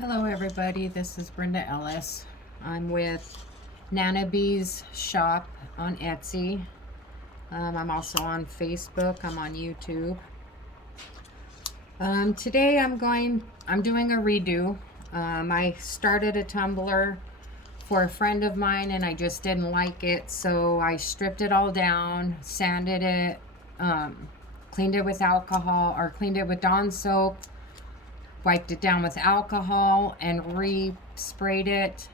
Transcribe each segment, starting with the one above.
Hello everybody, this is Brenda Ellis. I'm with NanaB's shop on Etsy. I'm also on Facebook, I'm on YouTube. Today I'm doing a redo. I started a tumbler for a friend of mine and I just didn't like it, so I stripped it all down, sanded it, cleaned it with alcohol, or cleaned it with Dawn soap, wiped it down with alcohol, and re-sprayed it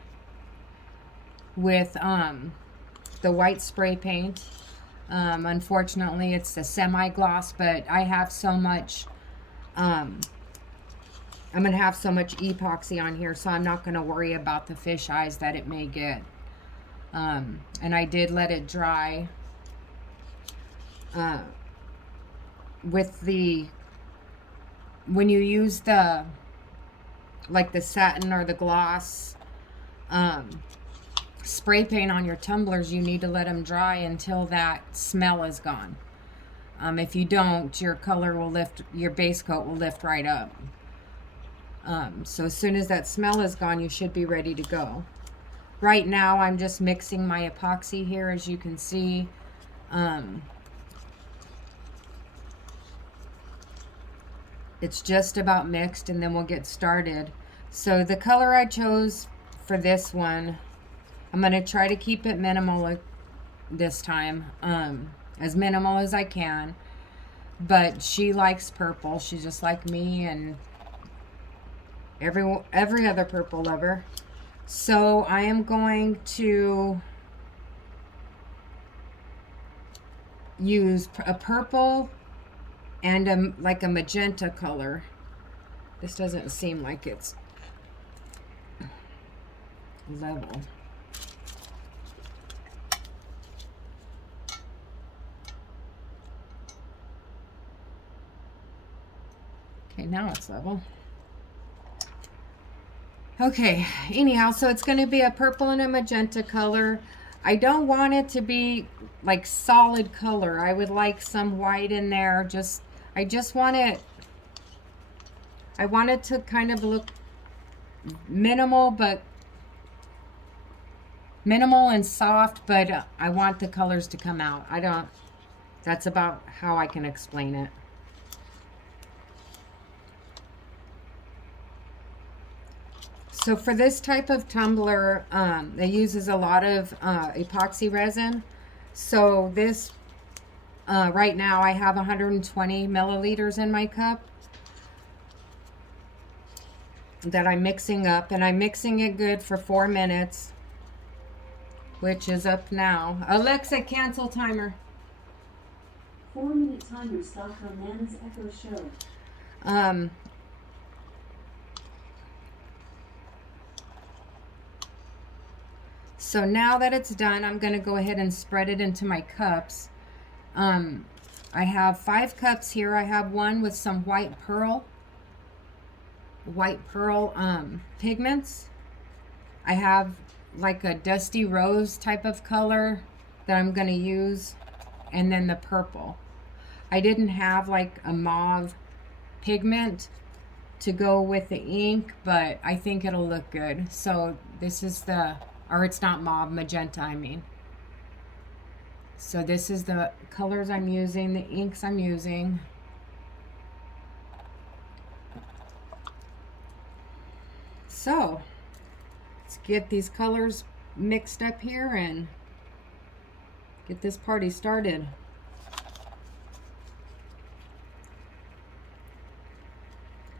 with the white spray paint. Unfortunately, it's a semi-gloss, but I have so much, I'm going to have so much epoxy on here, so I'm not going to worry about the fish eyes that it may get. And I did let it dry. With the, when you use the, like the satin or the gloss spray paint on your tumblers, you need to let them dry until that smell is gone. If you don't, your color will lift, your base coat will lift right up. So as soon as that smell is gone, you should be ready to go. Right now, I'm just mixing my epoxy here, as you can see. It's just about mixed, and then we'll get started. So the color I chose for this one, I'm going to try to keep it minimal this time, as minimal as I can. But she likes purple. She's just like me and every other purple lover. So I am going to use a purple and like a magenta color. This doesn't seem like it's level. Okay, now it's level. Okay, anyhow, so it's going to be a purple and a magenta color. I don't want it to be like solid color. I would like some white in there. I just want it, I want it to kind of look minimal and soft, but I want the colors to come out. That's about how I can explain it. So for this type of tumbler, it uses a lot of epoxy resin. So this, right now I have 120 milliliters in my cup that I'm mixing up, and I'm mixing it good for 4 minutes, which is up now. Alexa, cancel timer. 4-minute timer stopped on Nana's Echo Show. So now that it's done, I'm going to go ahead and spread it into my cups. I have 5 cups here. I have one with some white pearl pigments. I have like a dusty rose type of color that I'm going to use, and then the purple. I didn't have like a mauve pigment to go with the ink, but I think it'll look good. So this is or it's not mauve, magenta I mean. So this is the colors I'm using, the inks I'm using. So let's get these colors mixed up here and get this party started.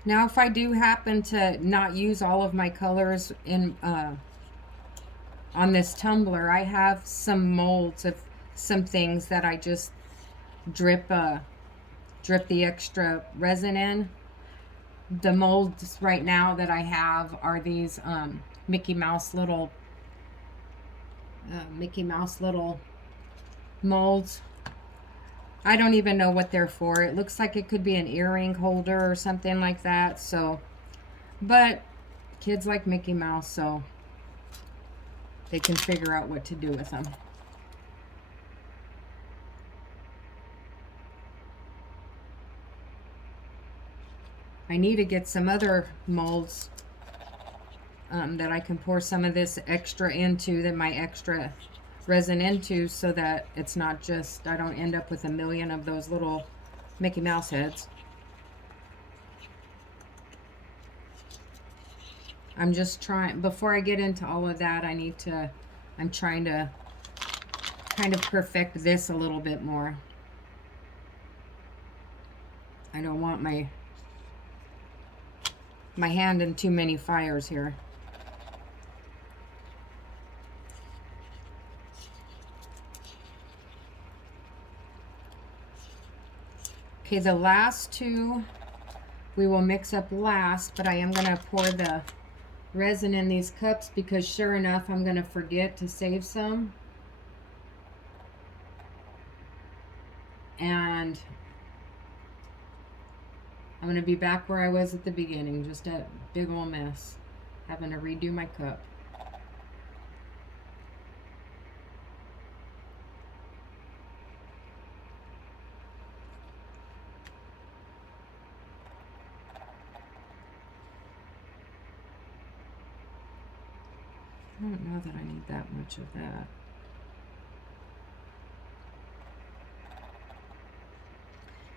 Now, if I do happen to not use all of my colors in on this tumbler, I have some molds of some things that I just drip the extra resin in. The molds right now that I have are these Mickey Mouse little molds. I don't even know what they're for. It looks like it could be an earring holder or something like that. So, but kids like Mickey Mouse, so they can figure out what to do with them. I need to get some other molds that I can pour some of this extra into, that my extra resin into, so that it's not just, I don't end up with a million of those little Mickey Mouse heads. I'm just trying, before I get into all of that, I'm trying to kind of perfect this a little bit more. I don't want my hand in too many fires here. Okay, the last two we will mix up last, but I am going to pour the resin in these cups because sure enough, I'm going to forget to save some. And I'm going to be back where I was at the beginning, just a big old mess, having to redo my cup. I don't know that I need that much of that.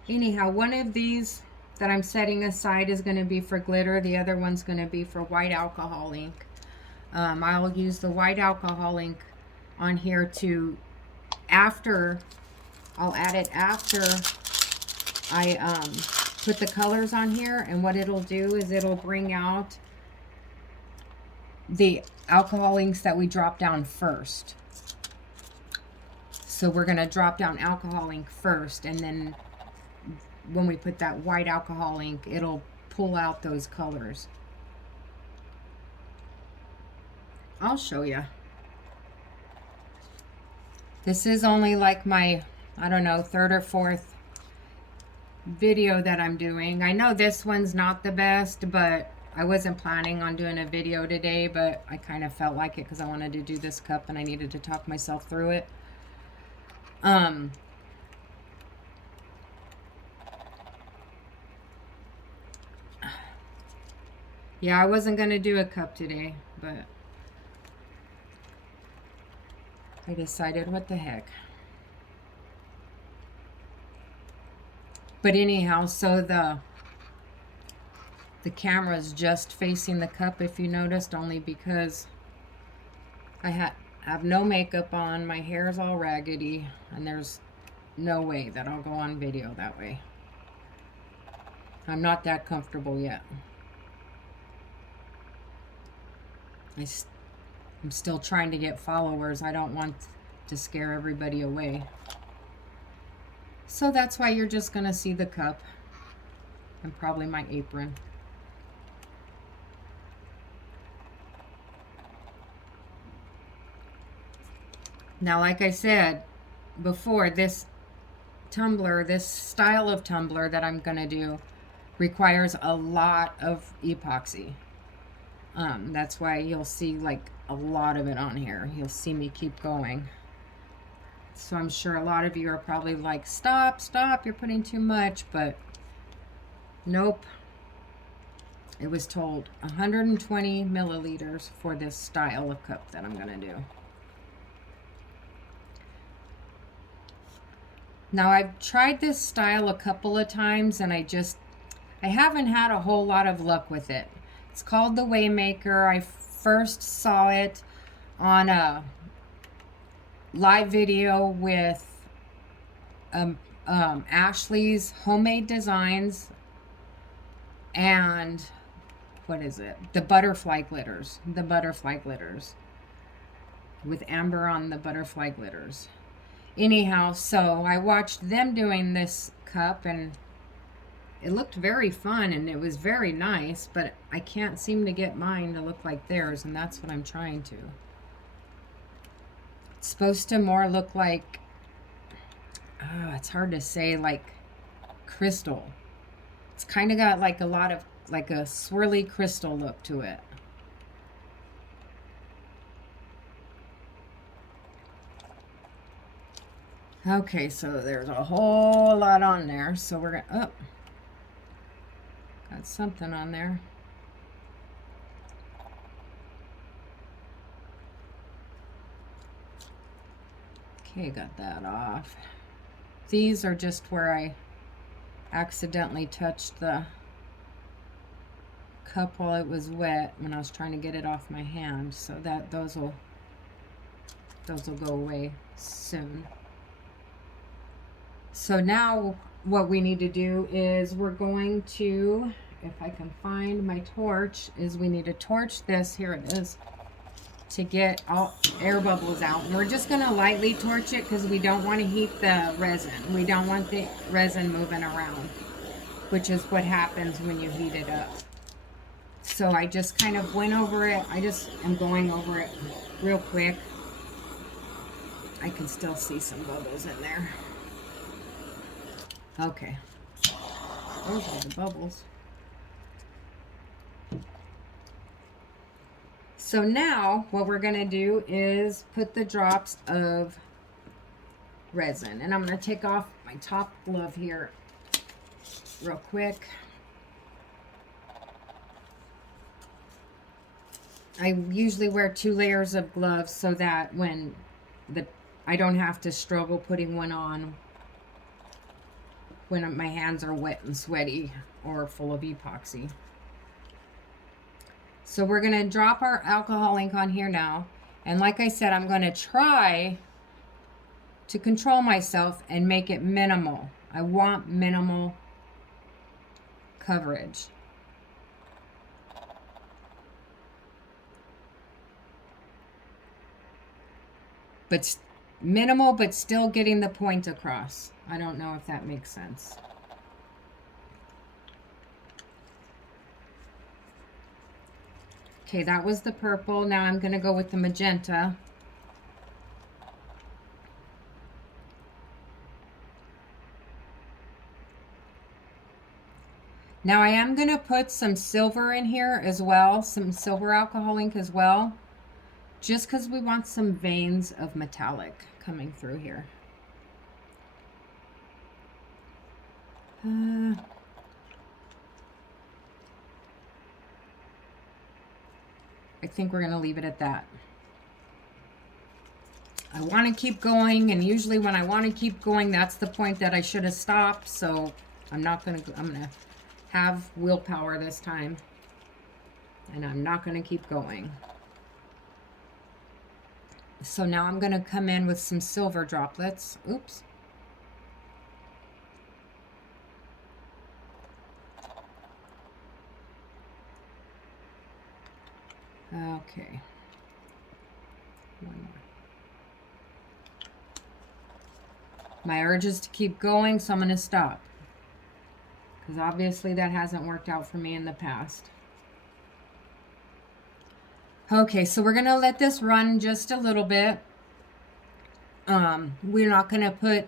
Anyhow, one of these that I'm setting aside is going to be for glitter. The other one's going to be for white alcohol ink. I'll use the white alcohol ink on here to, I'll add it after I put the colors on here. And what it'll do is it'll bring out the alcohol inks that we drop down first. So we're going to drop down alcohol ink first, and then when we put that white alcohol ink, it'll pull out those colors. I'll show you. This is only like my, I don't know, third or fourth video that I'm doing. I know this one's not the best, but I wasn't planning on doing a video today, but I kind of felt like it because I wanted to do this cup and I needed to talk myself through it. Yeah, I wasn't going to do a cup today, but I decided, what the heck. But anyhow, so the camera's just facing the cup, if you noticed, only because I have no makeup on, my hair's all raggedy, and there's no way that I'll go on video that way. I'm not that comfortable yet. I'm still trying to get followers. I don't want to scare everybody away. So that's why you're just going to see the cup and probably my apron. Now, like I said before, this tumbler, this style of tumbler that I'm going to do requires a lot of epoxy. That's why you'll see like a lot of it on here. You'll see me keep going. So I'm sure a lot of you are probably like, stop, you're putting too much, but nope. It was told 120 milliliters for this style of cup that I'm going to do. Now, I've tried this style a couple of times and I haven't had a whole lot of luck with it. It's called the Waymaker. I first saw it on a live video with Ashley's Homemade Designs and what is it? The butterfly glitters. The butterfly glitters. With amber on the butterfly glitters. Anyhow, so I watched them doing this cup and it looked very fun and it was very nice, but I can't seem to get mine to look like theirs, and that's what I'm trying to. It's supposed to more look like, it's hard to say, like crystal. It's kind of got like a lot of, like a swirly crystal look to it. Okay, so there's a whole lot on there, so we're gonna, got something on there. Okay, got that off. These are just where I accidentally touched the cup while it was wet when I was trying to get it off my hand, so that those will go away soon. So now what we need to do is we're going to, if I can find my torch, is we need to torch this, here it is, to get all air bubbles out. And we're just going to lightly torch it because we don't want to heat the resin. We don't want the resin moving around, which is what happens when you heat it up. So I just kind of went over it. I just am going over it real quick. I can still see some bubbles in there. Okay. Those are the bubbles. So now what we're going to do is put the drops of resin. And I'm going to take off my top glove here real quick. I usually wear 2 layers of gloves so that when I don't have to struggle putting one on when my hands are wet and sweaty or full of epoxy. So we're going to drop our alcohol ink on here now. And like I said, I'm going to try to control myself and make it minimal. I want minimal coverage. But minimal, but still getting the point across. I don't know if that makes sense. Okay, that was the purple. Now I'm going to go with the magenta. Now I am going to put some silver in here as well, some silver alcohol ink as well, just because we want some veins of metallic coming through here. I think we're going to leave it at that. I want to keep going, and usually when I want to keep going, that's the point that I should have stopped, so I'm going to have willpower this time, and I'm not going to keep going. So now I'm going to come in with some silver droplets. Oops. Okay. One more. My urge is to keep going, so I'm going to stop. Because obviously that hasn't worked out for me in the past. Okay, so we're going to let this run just a little bit. We're not going to put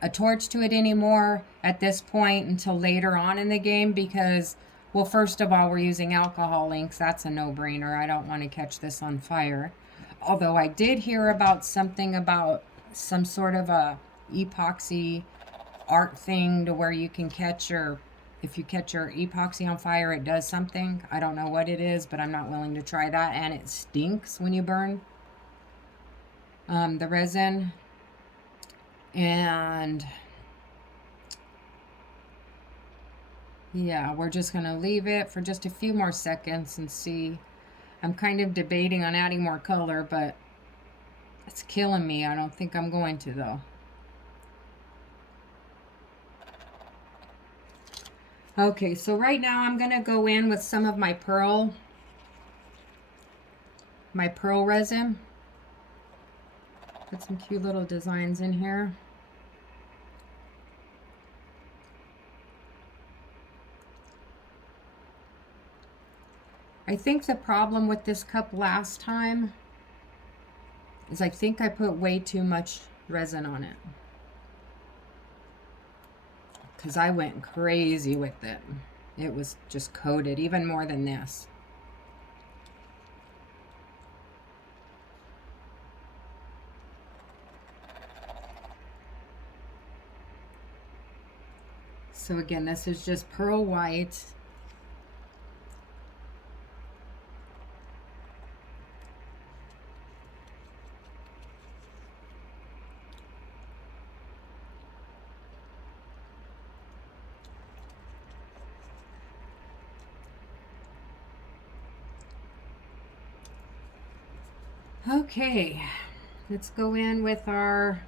a torch to it anymore at this point until later on in the game because, well, first of all, we're using alcohol inks. That's a no-brainer. I don't want to catch this on fire. Although I did hear about something about some sort of a epoxy art thing to where you can catch your, if you catch your epoxy on fire, it does something. I don't know what it is, but I'm not willing to try that. And it stinks when you burn the resin. And yeah, we're just going to leave it for just a few more seconds and see. I'm kind of debating on adding more color, but it's killing me. I don't think I'm going to, though. Okay, so right now I'm going to go in with some of my pearl resin. Put some cute little designs in here. I think the problem with this cup last time is I think I put way too much resin on it. Because I went crazy with it. It was just coated, even more than this. So again, this is just pearl white. Okay, let's go in with our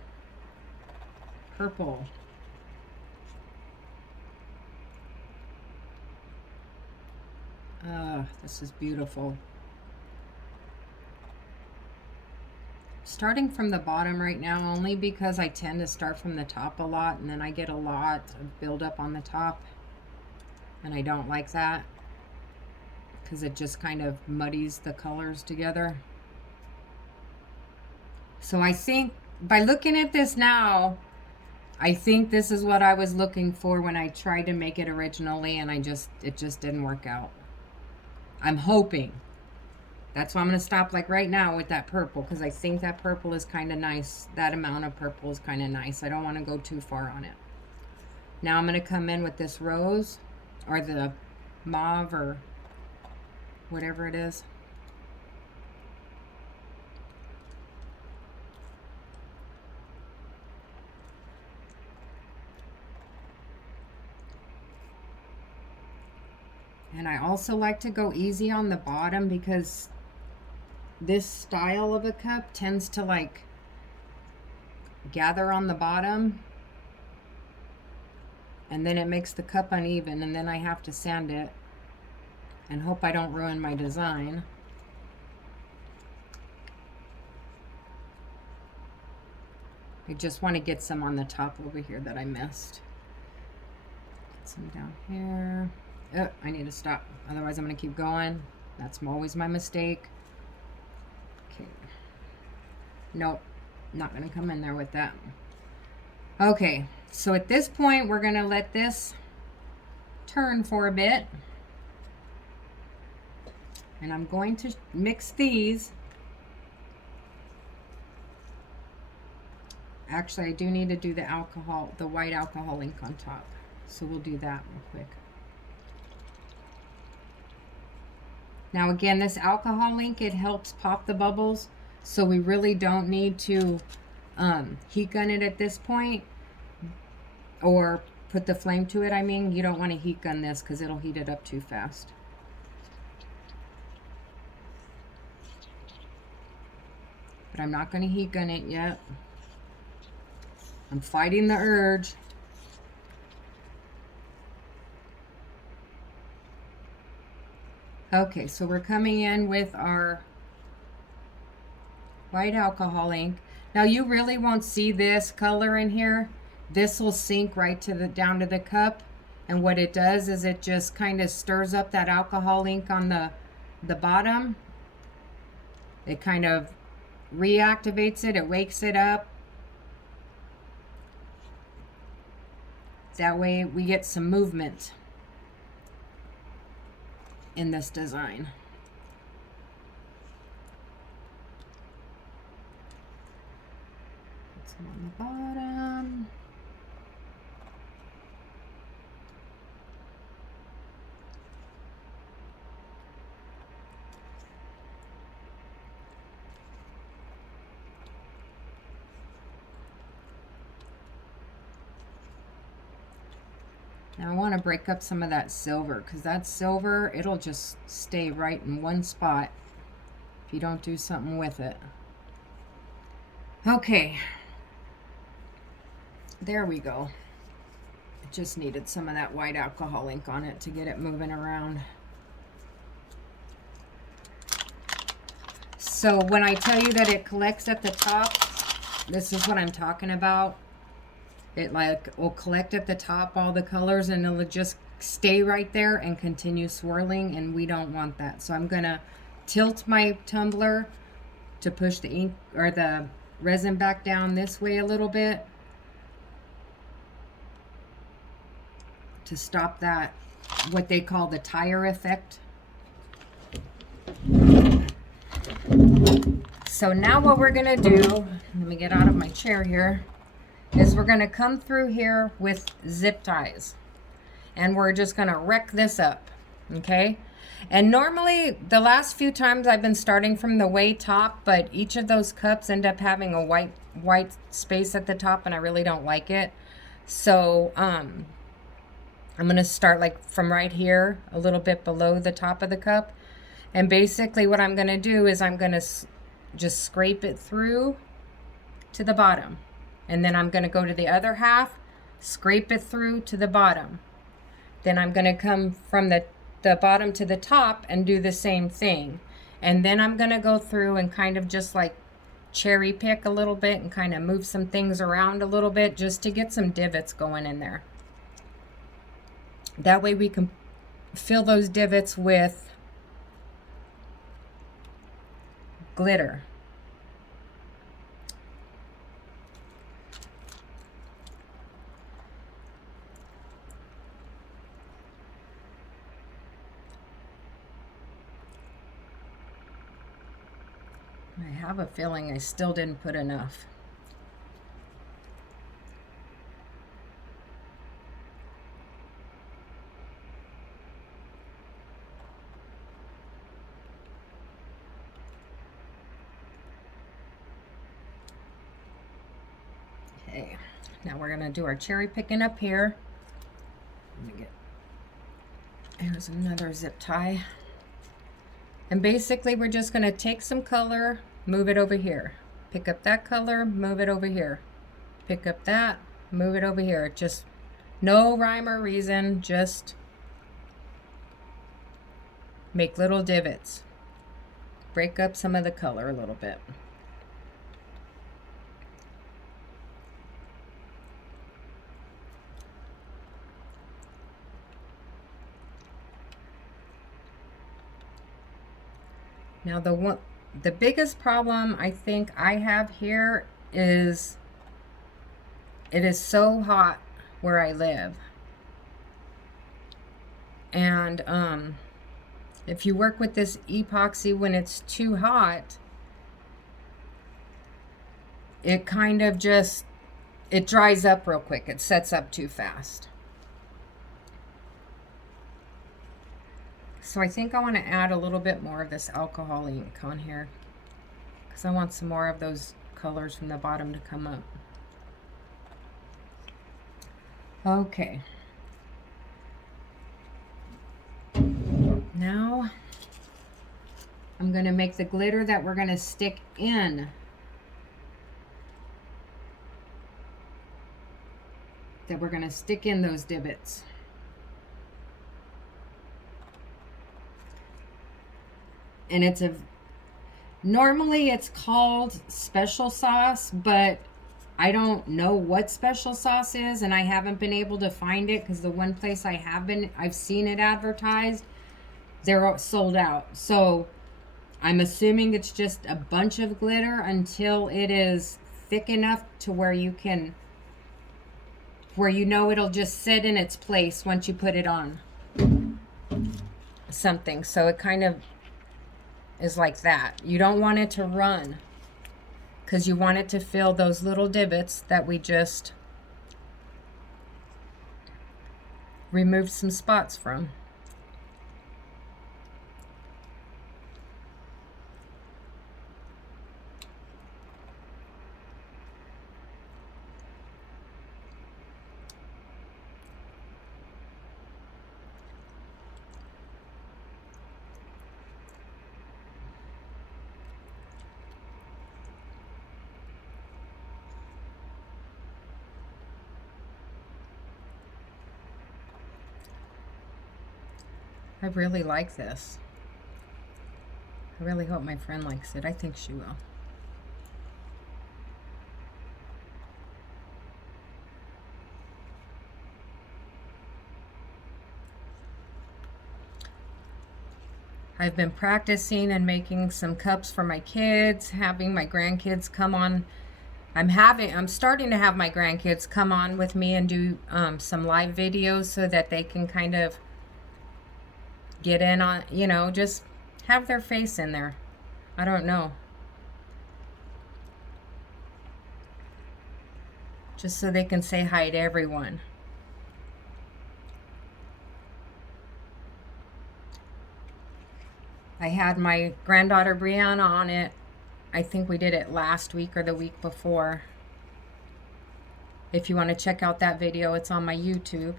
purple. This is beautiful. Starting from the bottom right now only because I tend to start from the top a lot and then I get a lot of buildup on the top, and I don't like that because it just kind of muddies the colors together. So I think by looking at this now, I think this is what I was looking for when I tried to make it originally, and it just didn't work out. I'm hoping. That's why I'm going to stop like right now with that purple, because I think that purple is kind of nice. That amount of purple is kind of nice. I don't want to go too far on it. Now I'm going to come in with this rose, or the mauve, or whatever it is. And I also like to go easy on the bottom because this style of a cup tends to like gather on the bottom, and then it makes the cup uneven, and then I have to sand it and hope I don't ruin my design. I just want to get some on the top over here that I missed. Get some down here. Oh, I need to stop, otherwise I'm going to keep going. That's always my mistake. Okay. Nope, not going to come in there with that. Okay, so at this point we're going to let this turn for a bit. And I'm going to mix these. Actually, I do need to do the alcohol, the white alcohol ink on top. So we'll do that real quick. Now again, this alcohol ink, it helps pop the bubbles. So we really don't need to heat gun it at this point. Or put the flame to it, I mean. You don't want to heat gun this because it'll heat it up too fast. But I'm not going to heat gun it yet. I'm fighting the urge. Okay, so we're coming in with our white alcohol ink. Now you really won't see this color in here. This will sink right to the down to the cup, and what it does is it just kind of stirs up that alcohol ink on the bottom. It kind of reactivates it, it wakes it up. That way we get some movement in this design. Put some on the bottom. Now I want to break up some of that silver, because that silver, it'll just stay right in one spot if you don't do something with it. Okay, there we go. It just needed some of that white alcohol ink on it to get it moving around. So when I tell you that it collects at the top, this is what I'm talking about. It like will collect at the top all the colors, and it'll just stay right there and continue swirling, and we don't want that. So I'm gonna tilt my tumbler to push the ink or the resin back down this way a little bit to stop that, what they call the tire effect. So now what we're gonna do, let me get out of my chair here, is we're going to come through here with zip ties, and we're just going to wreck this up. Okay, and normally the last few times I've been starting from the way top, but each of those cups end up having a white space at the top, and I really don't like it. So I'm going to start like from right here, a little bit below the top of the cup, and basically what I'm going to do is I'm going to just scrape it through to the bottom. And then I'm going to go to the other half, scrape it through to the bottom. Then I'm going to come from the bottom to the top and do the same thing. And then I'm going to go through and kind of just like cherry pick a little bit and kind of move some things around a little bit just to get some divots going in there. That way we can fill those divots with glitter. I have a feeling I still didn't put enough. Okay, now we're gonna do our cherry picking up here. Here's another zip tie. And basically we're just gonna take some color, move it over here. Pick up that color, move it over here. Pick up that, move it over here. Just no rhyme or reason, just make little divots. Break up some of the color a little bit. Now the biggest problem I think I have here is it is so hot where I live. And if you work with this epoxy when it's too hot, it kind of just, it dries up real quick. It sets up too fast. So I think I want to add a little bit more of this alcohol ink on here because I want some more of those colors from the bottom to come up. Okay. Now I'm going to make the glitter that we're going to stick in. That we're going to stick in those divots. And it's normally it's called special sauce, but I don't know what special sauce is, and I haven't been able to find it because the one place I've seen it advertised, they're sold out. So I'm assuming it's just a bunch of glitter until it is thick enough to where you know it'll just sit in its place once you put it on something. So it kind of is like that. You don't want it to run because you want it to fill those little divots that we just removed some spots from. I really like this. I really hope my friend likes it. I think she will. I've been practicing and making some cups for my kids, having my grandkids come on. I'm starting to have my grandkids come on with me and do some live videos so that they can kind of get in on, just have their face in there. I don't know. Just so they can say hi to everyone. I had my granddaughter Brianna on it. I think we did it last week or the week before. If you want to check out that video, it's on my YouTube.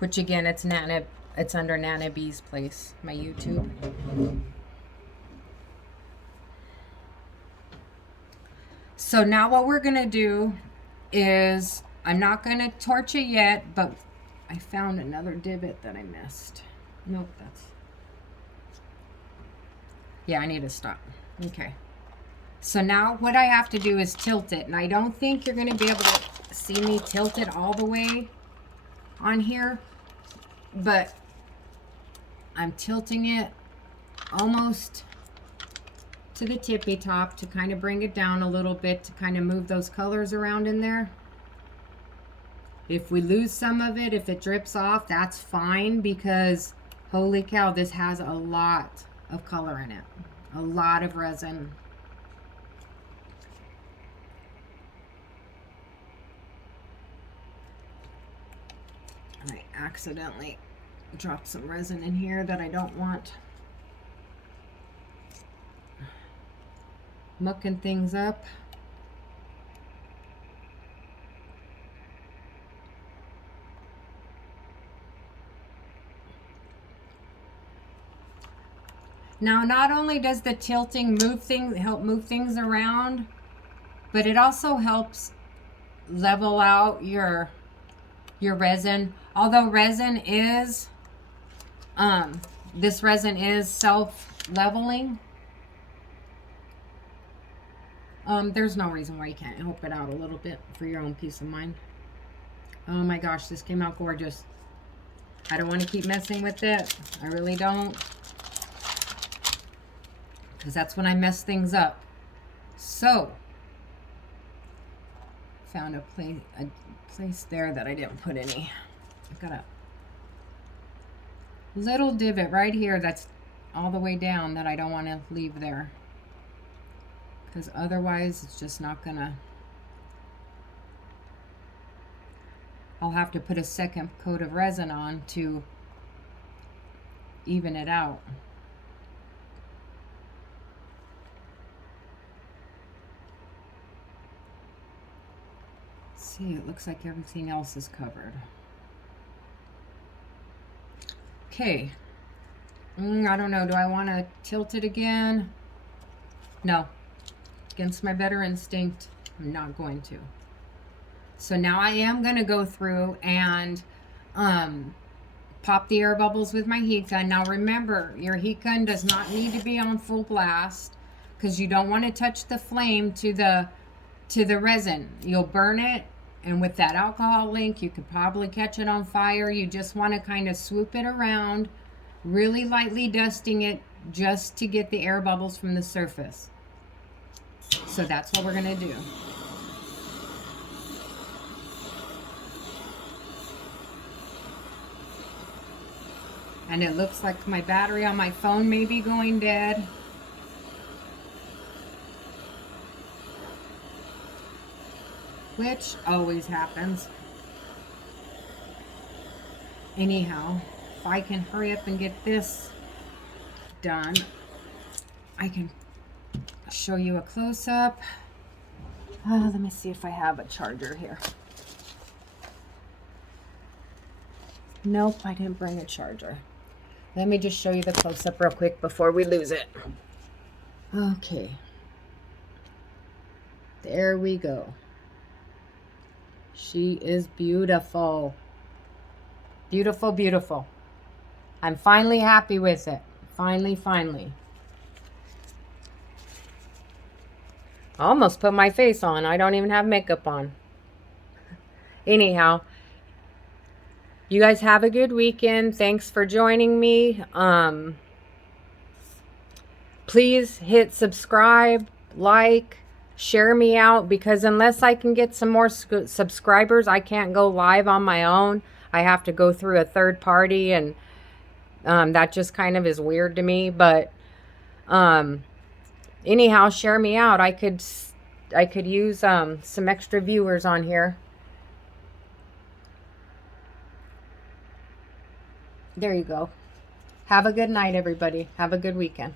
Which again, it's under NanaBsPlace, my YouTube. So now what we're going to do is, I'm not going to torch it yet, but I found another divot that I missed. Nope, yeah, I need to stop. Okay. So now what I have to do is tilt it. And I don't think you're going to be able to see me tilt it all the way on here. But I'm tilting it almost to the tippy top to kind of bring it down a little bit to kind of move those colors around in there. If we lose some of it, if it drips off, that's fine, because holy cow, this has a lot of color in it. A lot of resin. I accidentally dropped some resin in here that I don't want. Mucking things up. Now, not only does the tilting help move things around, but it also helps level out your resin. Although resin is, this resin is self-leveling, there's no reason why you can't help it out a little bit for your own peace of mind. Oh my gosh, this came out gorgeous. I don't want to keep messing with it. I really don't. Because that's when I mess things up. So, found a place there that I didn't put any. I've got a little divot right here that's all the way down that I don't want to leave there. Because otherwise it's just not gonna. I'll have to put a second coat of resin on to even it out. See, it looks like everything else is covered. Okay. I don't know. Do I want to tilt it again? No. Against my better instinct, I'm not going to. So now I am going to go through and pop the air bubbles with my heat gun. Now remember, your heat gun does not need to be on full blast, because you don't want to touch the flame to the resin. You'll burn it. And with that alcohol link, you could probably catch it on fire. You just want to kind of swoop it around, really lightly dusting it just to get the air bubbles from the surface. So that's what we're going to do. And it looks like my battery on my phone may be going dead. Which always happens. Anyhow, if I can hurry up and get this done, I can show you a close-up. Let me see if I have a charger here. Nope, I didn't bring a charger. Let me just show you the close-up real quick before we lose it. Okay. There we go. She is beautiful. Beautiful, beautiful. I'm finally happy with it. Finally. I almost put my face on. I don't even have makeup on. Anyhow, you guys have a good weekend. Thanks for joining me. Please hit subscribe, like, share me out, because unless I can get some more subscribers, I can't go live on my own. I have to go through a third party, and that just kind of is weird to me. But anyhow, share me out. I could use some extra viewers on here. There you go. Have a good night, everybody. Have a good weekend.